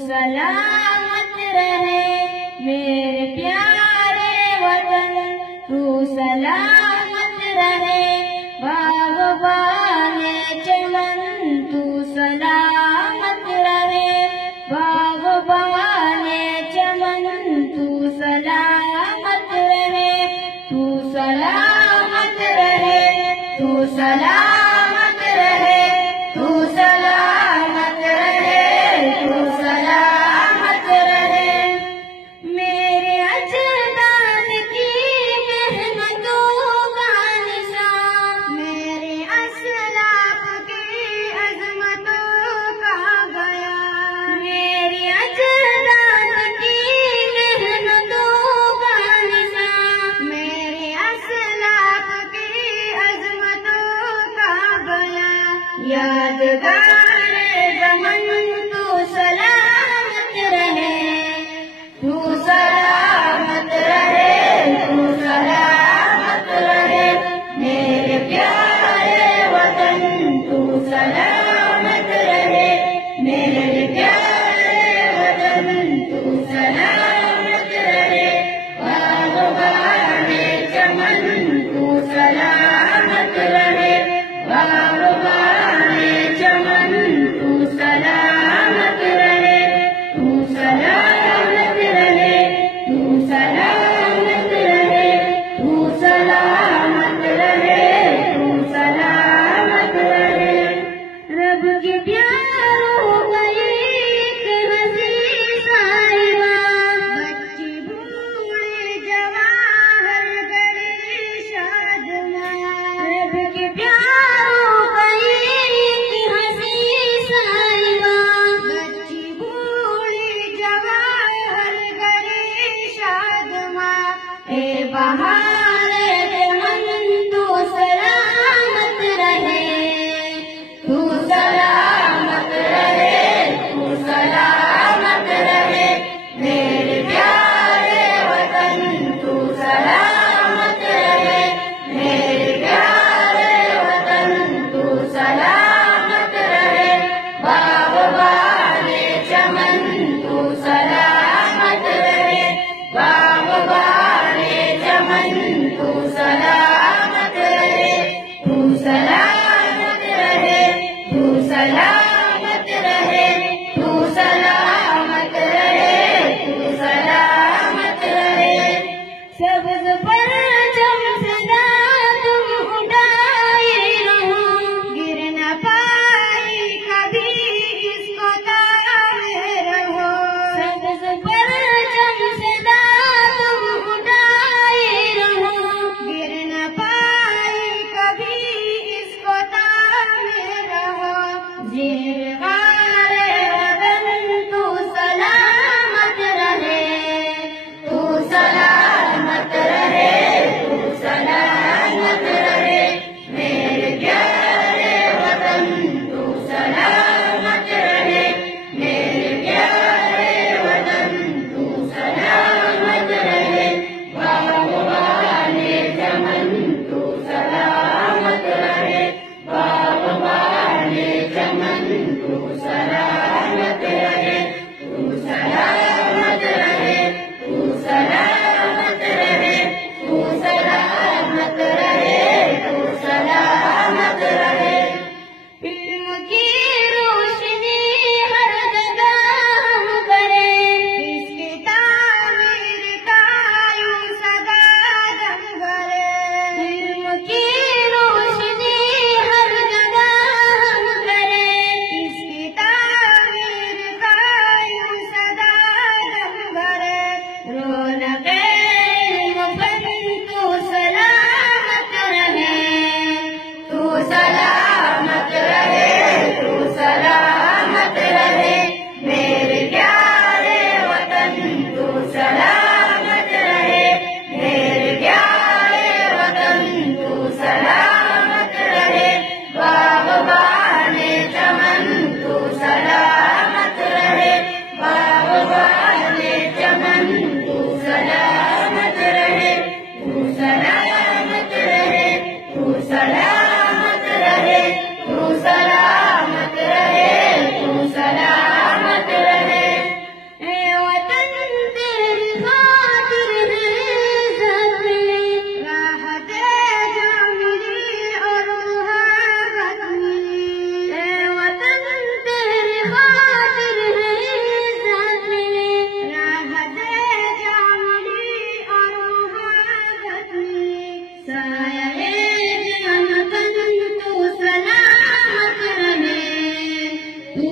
सलामत रहे मेरे प्यारे वतन, तू सलामत रहे बागबाने चमन, तू सलामत रहे बागबाने चमन, तू सलामत रहे, तू सलामत रहे, तू सलामत रहे, तू सलामत रहे, तू सलामत रहे। मेरे अजदाद की मेहनतों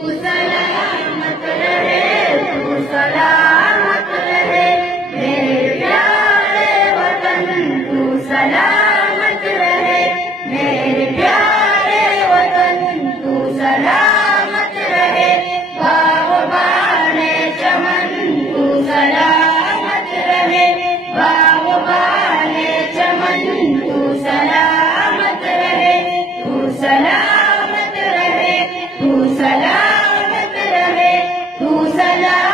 तू सलामत रहे, तू सलामत रहे, मेरे प्यारे वतन तू सलामत रहे, मेरे प्यारे वतन तू सलामत रहे, बाग़बाने चमन तू सलामत रहे, बाग़बाने चमन तू सलामत रहे, तू सलामत रहे, तू सलामत रहे, तू सलामत